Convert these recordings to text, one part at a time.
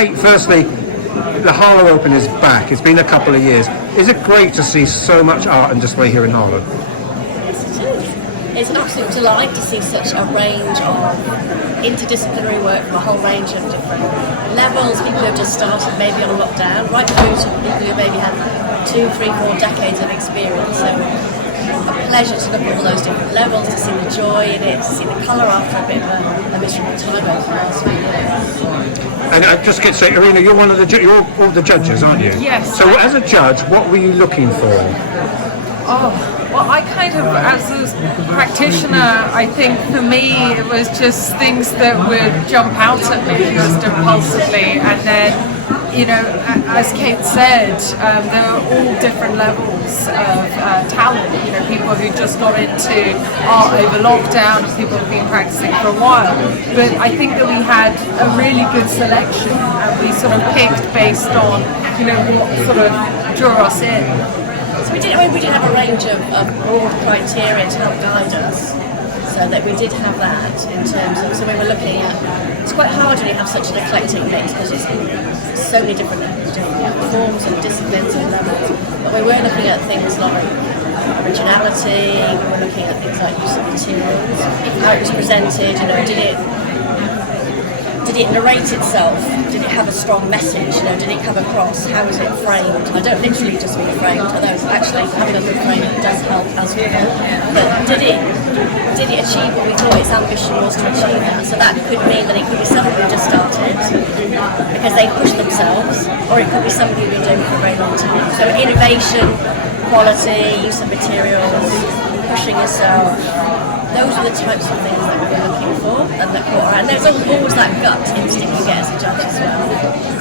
Kate, firstly, the Harlow Open is back. It's been a couple of years. Is it great to see so much art and display here in Harlow? Yes, it is. It's an absolute delight to see such a range of interdisciplinary work from a whole range of different levels. People who have just started maybe on lockdown, right through to people who maybe have 2, 3, 4 decades of experience. So a pleasure to look at all those different levels, to see the joy in it, to see the colour after a bit of a miserable time over the last few years. And I just get to say, Irina, you're one of you're all the judges, aren't you? Yes. So as a judge, what were you looking for? Oh, well, I kind of, as a practitioner, I think for me it was just things that would jump out at me just impulsively, and then, you know, as Kate said, there are all different levels of talent. You know, people who just got into art over lockdown, people who've been practicing for a while. But I think that we had a really good selection, and we sort of picked based on, you know, what sort of drew us in. So we did have a range of broad criteria to help guide us. So that we did have that in terms of, so we were looking at, it's quite hard when you have such an eclectic mix because it's so many different forms and disciplines and levels. But we were looking at things like originality, we were looking at things like use of materials, how it was presented, you know, did it narrate itself? Did it have a strong message? You know, did it come across? How was it framed? I don't literally just mean framed, although actually having a good frame does help as well. But did it achieve what we thought its ambition was to achieve that? So that could mean that it could be somebody who just started because they pushed themselves, or it could be somebody who's been doing it for a very long time. So innovation, quality, use of materials, pushing yourself. Those are the types of things that we were looking for and that caught our eye. And there's always that gut instinct you get as a judge as well.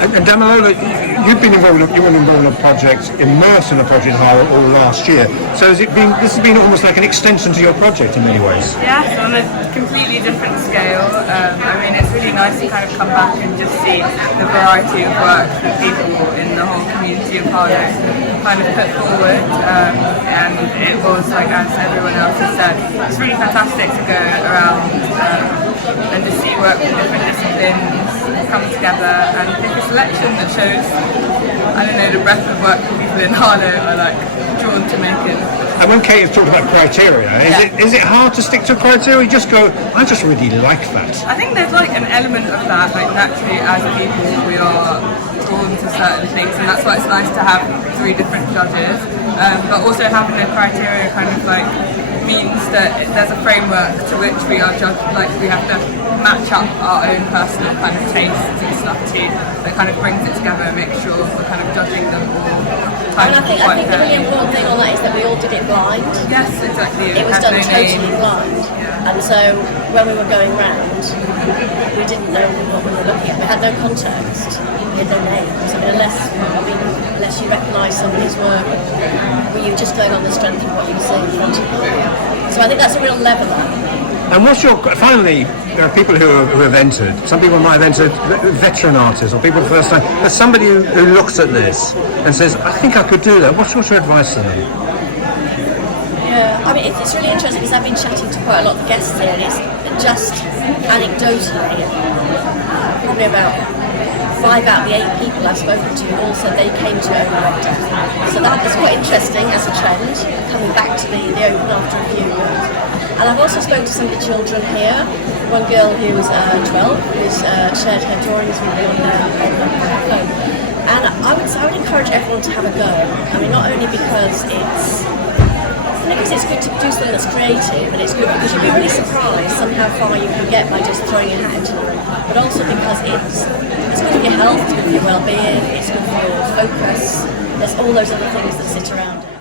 And Damilola, you were involved in a project, immersed in a project all last year. So this has been almost like an extension to your project in many ways? Yes, on a completely different scale. I mean, it's really nice to kind of come back and just see the variety of work that people in the whole community of Harlow kind of put forward. And it was, like as everyone else has said, it's really fantastic to go around and to see work from different disciplines come together and pick a selection that shows, I don't know, the breadth of work that people in Harlow are like drawn to making. And when Kate has talked about criteria, is it hard to stick to criteria? You just go, I just really like that. I think there's like an element of that, like naturally as people we are drawn to certain things, and that's why it's nice to have 3 different judges. But also having the criteria kind of like means that there's a framework to which we are judged, like we have to match up our own personal kind of tastes and stuff too, that kind of brings it together and makes sure we're kind of judging them all. And I think the really important thing on that is that we all did it blind. Yes, exactly. It was done totally blind. Yeah. And so when we were going round, we didn't know what we were looking at. We had no context. We had no names. I mean, unless you recognise somebody's work, were you just going on the strength of what you see in front of you? So I think that's a real leveller. And finally, there are people who have entered. Some people might have entered veteran artists or people for the first time. There's somebody who looks at this and says, I think I could do that. What's your advice to them? Yeah, I mean, it's really interesting because I've been chatting to quite a lot of guests here, and it's just anecdotally, probably about 5 out of the 8 people I've spoken to all said they came to Open after. So that is quite interesting as a trend, coming back to the Open after a few years. And I've also spoken to some of the children here. One girl who was 12, who's shared her drawings with me on her phone. And I would encourage everyone to have a go. I mean, not only because it's good to do something that's creative, and it's good because you'll be really surprised somehow how far you can get by just throwing your hat into the ring. But also because it's good for your health, it's good for your well-being, it's good for your focus. There's all those other things that sit around it.